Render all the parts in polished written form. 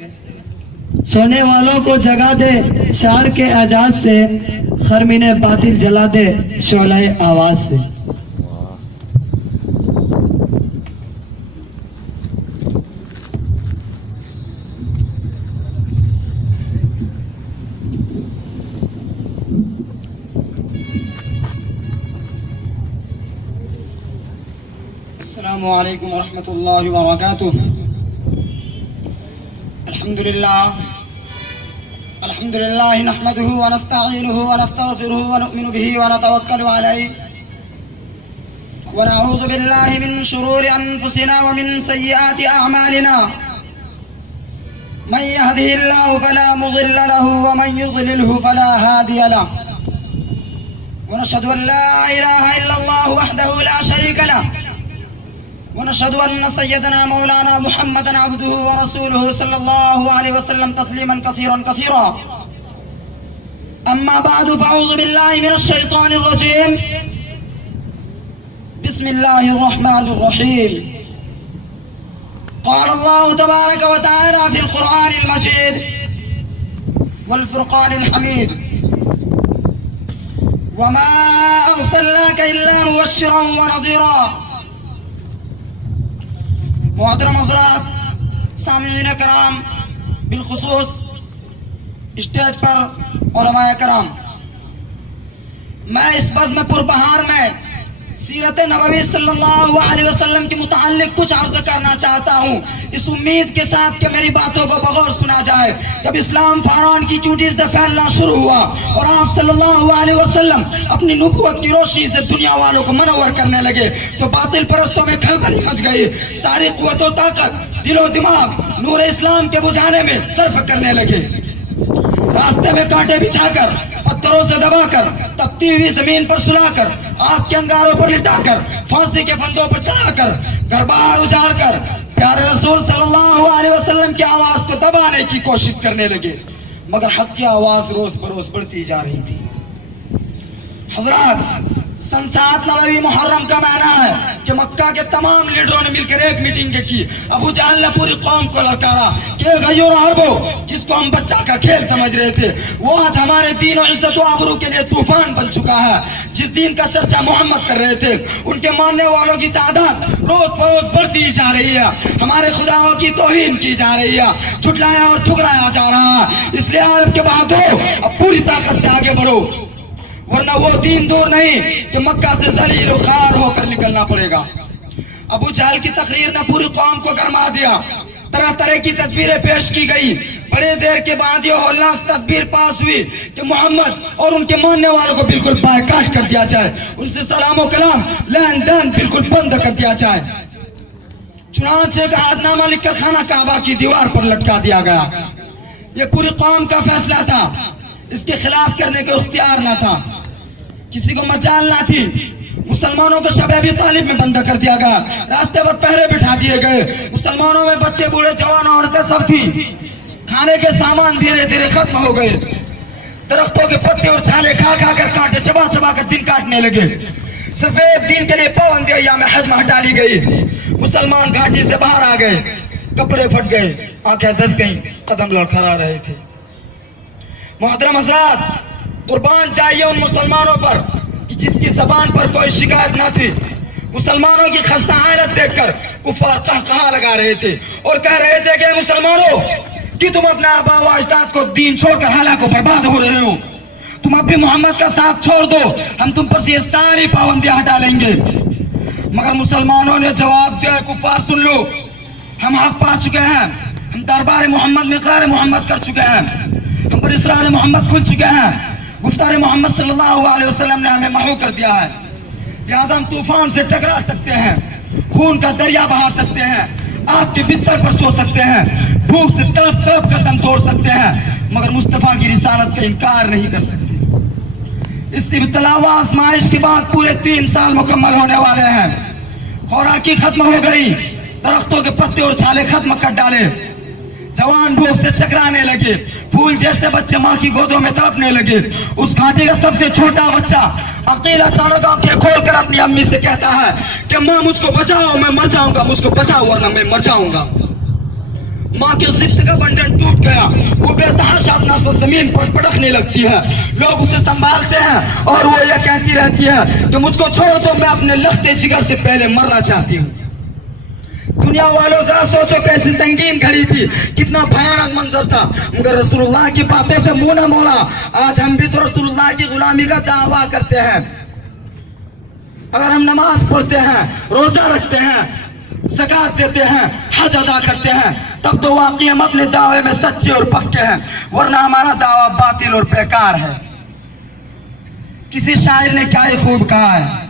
سونے والوں کو جگا دے شعر کے اعجاز سے، خرمین باطل جلا دے شعلہ آواز سے۔ السلام علیکم ورحمۃ اللہ وبرکاتہ۔ الحمد للہ نحمده ونستعینه ونستغفره ونؤمن به ونتوکل علیہ ونعوذ باللہ من شرور انفسنا ومن سیئات اعمالنا، من يهده اللہ فلا مضل له ومن يضلله فلا هادی له، ونشهد ان لا الہ الا اللہ وحده لا شریک له، ونشهد أن سيدنا مولانا محمدا عبده ورسوله صلى الله عليه وسلم تسليما كثيرا كثيرا. أما بعد فأعوذ بالله من الشيطان الرجيم. بسم الله الرحمن الرحيم. قال الله تبارك وتعالى في القرآن المجيد والفرقان الحميد: وما أرسلناك إلا مبشرا ونذيرا. محترم حضرات، سامعین کرام، بالخصوص اسٹیج پر علماء کرام، میں اس بزم پربہار میں سیرت نبوی صلی اللہ علیہ وسلم کے متعلق کچھ عرض کرنا چاہتا ہوں، اس امید کے ساتھ کہ میری باتوں کو بغور سنا جائے۔ جب اسلام فاران کی چوٹی سے پھیلنا شروع ہوا اور آپ صلی اللہ علیہ وسلم اپنی نبوت کی روشنی سے دنیا والوں کو منور کرنے لگے تو باطل پرستوں میں کھلبلی مچ گئی۔ ساری قوت و طاقت، دل و دماغ نور اسلام کے بجھانے میں صرف کرنے لگے۔ راستے میں کانٹے بچھا کر، پتھروں سے دبا کر، تپتی ہوئی زمین پر سلا کر، آگ کے انگاروں پر لٹا کر، پھانسی کے پھندوں پر چڑھا کر، گھر بار اجاڑ کر پیارے رسول صلی اللہ علیہ وسلم کی آواز کو دبانے کی کوشش کرنے لگے، مگر حق کی آواز روز بروز بڑھتی جا رہی تھی۔ حضرات، سن 7 نوی محرم کا معنی ہے کہ مکہ کے تمام لیڈروں نے مل کر ایک میٹنگ کی۔ ابو جہل نے پوری قوم کو للکارا کہ غیور عربو، جس کو ہم بچہ کا کھیل سمجھ رہے تھے، وہ آج ہمارے دین و عزت و آبرو کے لیے طوفان بن چکا ہے۔ جس دین کا چرچا محمد کر رہے تھے، ان کے ماننے والوں کی تعداد روز بروز بڑھتی جا رہی ہے، ہمارے خداؤں کی توہین کی جا رہی ہے، جھٹلایا اور ٹھکرایا جا رہا ہے۔ اس لیے آپ کے بعد اب پوری طاقت سے آگے بڑھو، ورنہ وہ دین دور نہیں کہ مکہ سے ذلیل و خوار ہو کر نکلنا پڑے گا۔ ابو جہل کی تقریر نے پوری قوم کو گرما دیا، طرح طرح کی تدبیریں پیش کی گئی۔ بڑے دیر کے بعد یہ ہولناک تدبیر پاس ہوئی کہ محمد اور ان کے ماننے والوں کو بالکل بائیکاٹ کر دیا جائے، ان سے سلام و کلام، لین دین بالکل بند کر دیا جائے۔ چنانچہ ایک عہد نامہ لکھ کر خانہ کعبہ کی دیوار پر لٹکا دیا گیا۔ یہ پوری قوم کا فیصلہ تھا، اس کے خلاف کرنے کے اختیار نہ تھا، کسی کو مجال نہ تھی۔ مسلمانوں کو شب ابی طالب میں بند کر دیا گیا، راستے پر پہرے بٹھا دیے گئے۔ مسلمانوں میں بچے، بوڑھے، جوان، عورتیں سب تھی۔ کھانے کے سامان دھیرے دھیرے ختم ہو گئے، درختوں کے پتے اور چھالے کھا کھا کر، کانٹے چبا چبا کر دن کاٹنے لگے۔ صرف ایک دن کے لیے پابندی ایام حج ہٹا لی گئی۔ مسلمان گھاٹی سے باہر آ گئے، کپڑے پھٹ گئے، آنکھیں دھس گئیں، قدم لڑکھڑا رہے تھے۔ محترم حضرات، قربان چاہیے ان مسلمانوں پر کہ جس کی زبان پر کوئی شکایت نہ تھی۔ مسلمانوں کی خستہ حالت دیکھ کر کفار قہقہا لگا رہے تھے اور کہہ رہے تھے کہ مسلمانوں، کہ تم اپنا آبا و اجداد کو دین چھوڑ کر ہلاک و برباد ہو رہے ہو، تم اب بھی محمد کا ساتھ چھوڑ دو، ہم تم پر سے یہ ساری پابندیاں ہٹا لیں گے۔ مگر مسلمانوں نے جواب دیا، کفار سن لو، ہم حق پا چکے ہیں، ہم دربار محمد میں اقرار محمد کر چکے ہیں، ہم پر اسرار محمد کھل چکے ہیں، گفتار محمد صلی اللہ علیہ وسلم نے ہمیں محو کر دیا ہے، لہذا ہم طوفان سے ٹکرا سکتے ہیں، خون کا دریا بہا سکتے ہیں، آپ کے بستر پر سو سکتے ہیں، بھوک سے تڑپ تڑپ کر دم توڑ سکتے ہیں، مگر مصطفیٰ کی رسالت کا انکار نہیں کر سکتے۔ اس ابتلا و آزمائش کے بعد پورے 3 سال مکمل ہونے والے ہیں۔ خوراکی ختم ہو گئی، درختوں کے پتے اور چھالے ختم کر ڈالے، جوان بھوک سے چکرانے لگے، پھول جیسے بچے ماں کی گودوں میں تڑپنے لگے۔ اس گھاٹی کا سب سے چھوٹا بچہ عقیل اچانک آنکھیں کھول کر اپنی امی سے کہتا ہے کہ ماں مجھ کو بچاؤ، میں مر جاؤں گا، مجھ کو بچاؤ ورنہ میں مر جاؤں گا۔ माँ के जिब्त का बंधन टूट गया, वो बेतहाशा अपना जमीन पर पटकने लगती है, लोग उसे संभालते हैं और वो ये कहती रहती है कि मुझको छोड़ दो, मैं अपने लखते जिगर से पहले मरना चाहती हूँ। दुनिया वालों जरा सोचो कैसी संगीन घड़ी थी, कितना भयानक मंजर था, मगर रसूलुल्लाह की बातों से मुंह न मोड़ा। आज हम भी तो रसूलुल्लाह की गुलामी का दावा करते हैं। अगर हम नमाज पढ़ते हैं, रोजा रखते हैं, ज़कात देते हैं, हज अदा करते हैं, तब तो वाकई हम अपने दावे में सच्चे और पक्के हैं, वरना हमारा दावा बातिल और बेकार है। किसी शायर ने क्या खूब कहा है,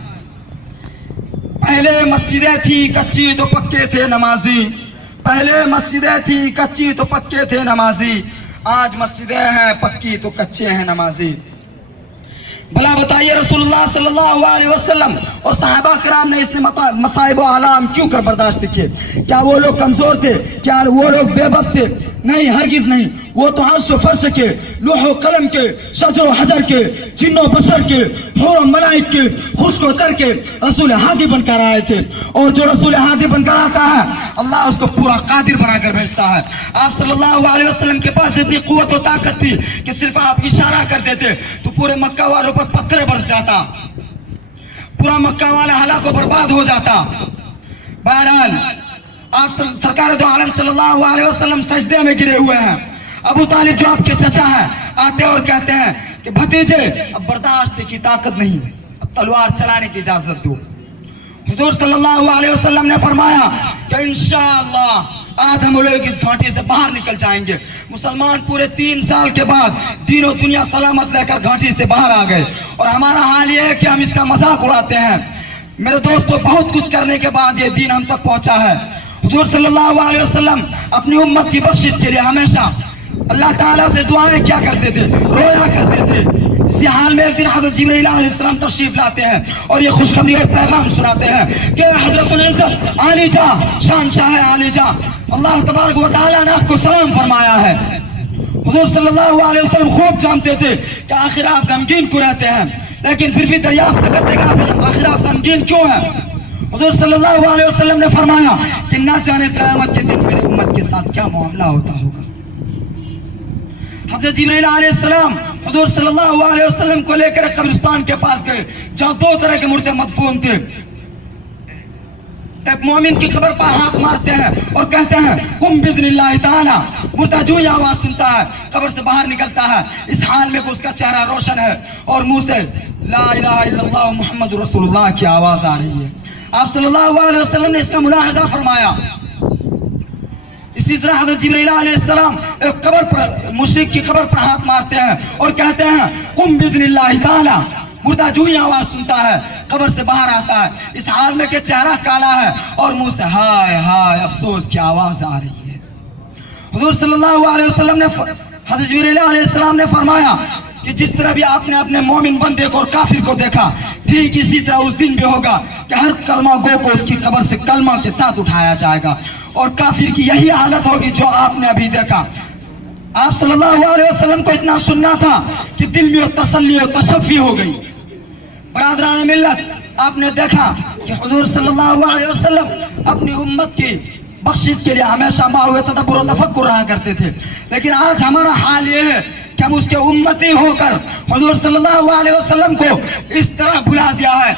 पहले मस्जिदें थी कच्ची तो पक्के थे नमाजी, पहले मस्जिदें थी कच्ची तो पक्के थे नमाजी, आज मस्जिदें हैं पक्की तो कच्चे हैं नमाजी। भला बताइए रसूलुल्लाह सल्लल्लाहु अलैहि वसल्लम और सहाबा कराम ने इसने मसाइब व आलाम क्यों कर बर्दाश्त किए? क्या वो लोग कमजोर थे? क्या वो लोग बेबस थे? नहीं, हरगिज नहीं। वो तो अर्श फर्श के, लोह कलम के, शजर हजर के, जिन्नो बशर के, हूर मलाइक के, खुश्क तर के रसूल हादी बनकर आए थे। और जो रसूल हादी बनकर आता है, अल्लाह उसको पूरा कादिर बनाकर भेजता है। आप सल्लल्लाहु अलैहि वसल्लम के पास इतनी कुव्वत और ताकत थी कि सिर्फ आप इशारा कर देते तो पूरे मक्का वालों पर पत्थर बरस जाता, पूरा मक्का वाला हलाको बर्बाद हो जाता। बहरहाल आप सरकार दो आलम सल्लल्लाहु अलैहि वसल्लम सजदे में गिरे हुए हैं। अबू तालिब जो आपके चचा हैं आते और कहते हैं कि भतीजे अब बर्दाश्त की ताकत नहीं, अब तलवार चलाने की इजाजत दो। हुजूर सल्लल्लाहु अलैहि वसल्लम ने फरमाया कि इंशाअल्लाह आज हम लोग इस घाटी से बाहर निकल जाएंगे। मुसलमान पूरे 3 साल के बाद दीनों दुनिया सलामत लेकर घाटी से बाहर आ गए और हमारा हाल ये है कि हम इसका मजाक उड़ाते हैं। मेरे दोस्तों, बहुत कुछ करने के बाद ये दीन हम तक पहुंचा है। हुजूर सल्लल्लाहु अलैहि वसल्लम अपनी उम्मत की बख्शिश के लिए हमेशा अल्लाह ताला से दुआएं क्या करते थे, रोया करते थे। इसी हाल में एक दिन हज़रत जिब्रील अलैहिस्सलाम तशरीफ लाते हैं और ये खुशखबरी और पैगाम सुनाते हैं कि हज़रतुल इज़्ज़त आली जा, शहंशाह आली जा, अल्लाह तबारक व तआला ने आपको सलाम फरमाया है। हुजूर सल्लल्लाहु अलैहि वसल्लम खूब जानते थे कि आखिर आप गमगीन क्यों रहते हैं, लेकिन फिर भी दरियाफ्त करते कि आखिर आप गमगीन क्यों हैं। हुजूर सल्लल्लाहु अलैहि वसल्लम ने फरमाया कि ना जाने क़यामत के दिन मेरी उम्मत के साथ क्या मामला होता होगा। हज़रत जिब्रील अलैहिस्सलाम हुजूर सल्लल्लाहु अलैहि वसल्लम को लेकर कब्रिस्तान के पास गए जहाँ 2 तरह के मुर्दे मदफून थे। एक मोमिन की कब्र पर हाथ मारते हैं और कहते हैं कुम बिज़निल्लाहि ताला, मुर्दा जो ही आवाज सुनता है कब्र से बाहर निकलता है, इस हाल में उसका चेहरा रोशन है और मुंह से ला इलाहा इल्लल्लाह मुहम्मद रसूलुल्लाह की आवाज आ रही है। आप सल्लल्लाहु अलैहि वसल्लम ने इसका मुलाहजा फरमाया। इसी तरह हज़रत जिब्रील अलैहिस्सलाम एक कब्र पर, मुशरिक की कब्र पर हाथ मारते हैं और कहते हैं कुम बिज़निल्लाहि ताला, मुर्दा जो ही आवाज सुनता है कब्र से बाहर आता है, इस हाल में के चेहरा काला है और मुंह से हाय हाय अफसोस की आवाज आ रही है। हुजूर सल्लल्लाहु अलैहि वसल्लम ने हज़रत जिब्रील अलैहिस्सलाम ने फरमाया कि जिस तरह भी आपने अपने मोमिन बंदे को और काफिर को देखा, ठीक इसी तरह उस दिन भी होगा कि हर कलमा गो को उसकी कब्र से कलमा के साथ उठाया जाएगा और काफिर की यही हालत होगी जो आपने अभी देखा। आप सल्लल्लाहु अलैहि वसल्लम को इतना सुनना था कि दिल में तसल्ली और तशफ़ी हो गई। बरादरान मिल्लत, आपने देखा कि हुजूर सल्लल्लाहु अलैहि वसल्लम अपनी उम्मत की बख्शिश के लिए हमेशा माहुए तदब्बुर और तफक्कुर रहा करते थे, लेकिन आज हमारा हाल ये है कि हम उसके उम्मती होकर हुजूर सल्लल्लाहु अलैहि वसल्लम को इस तरह भुला दिया है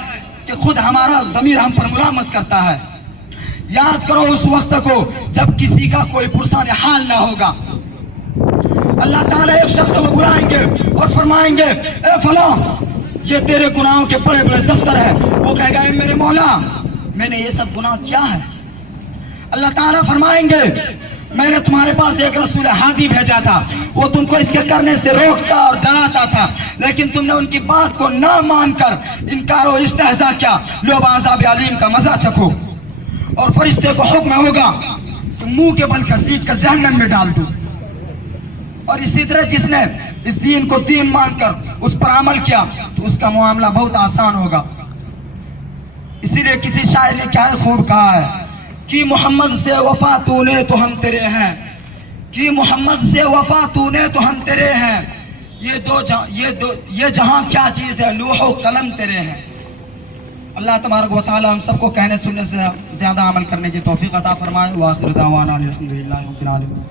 कि खुद हमारा ज़मीर हम पर मुलामत करता है। याद करो उस वक्त को जब किसी का कोई पुरसान हाल ना होगा। अल्लाह ताला एक शख्स को बुलाएंगे और फरमाएंगे ए फला, ये तेरे गुनाहों के बड़े बड़े दफ्तर है। वो कहेगा ए मेरे मौला, मैंने ये सब गुनाह किया है। अल्लाह ताला फरमाएंगे मैंने तुम्हारे पास एक रसूल हादी भेजा था, वो तुमको इसके करने से रोकता और डराता था, लेकिन तुमने उनकी बात को ना मानकर इनकार और इस्तेहज़ा किया। लो अज़ाब अलीम का मजा चखो। और फरिश्ते को हुक्म होगा कि मुंह के बल घसीट कर जहन्नम में डाल दो। और इसी तरह जिसने इस दीन को दीन मानकर उस पर अमल किया तो उसका मामला बहुत आसान होगा। इसीलिए किसी शायर ने क्या खूब कहा है कि मोहम्मद से वफा तूने तो हम तेरे हैं, कि मोहम्मद से वफा तूने तो हम तेरे हैं, ये जहां क्या चीज है, लौह कलम तेरे हैं। اللہ تبارک و تعالی ہم سب کو کہنے سننے سے زیادہ عمل کرنے کی توفیق عطا فرمائے. وآخر دعوانا الحمدللہ رب العالمین.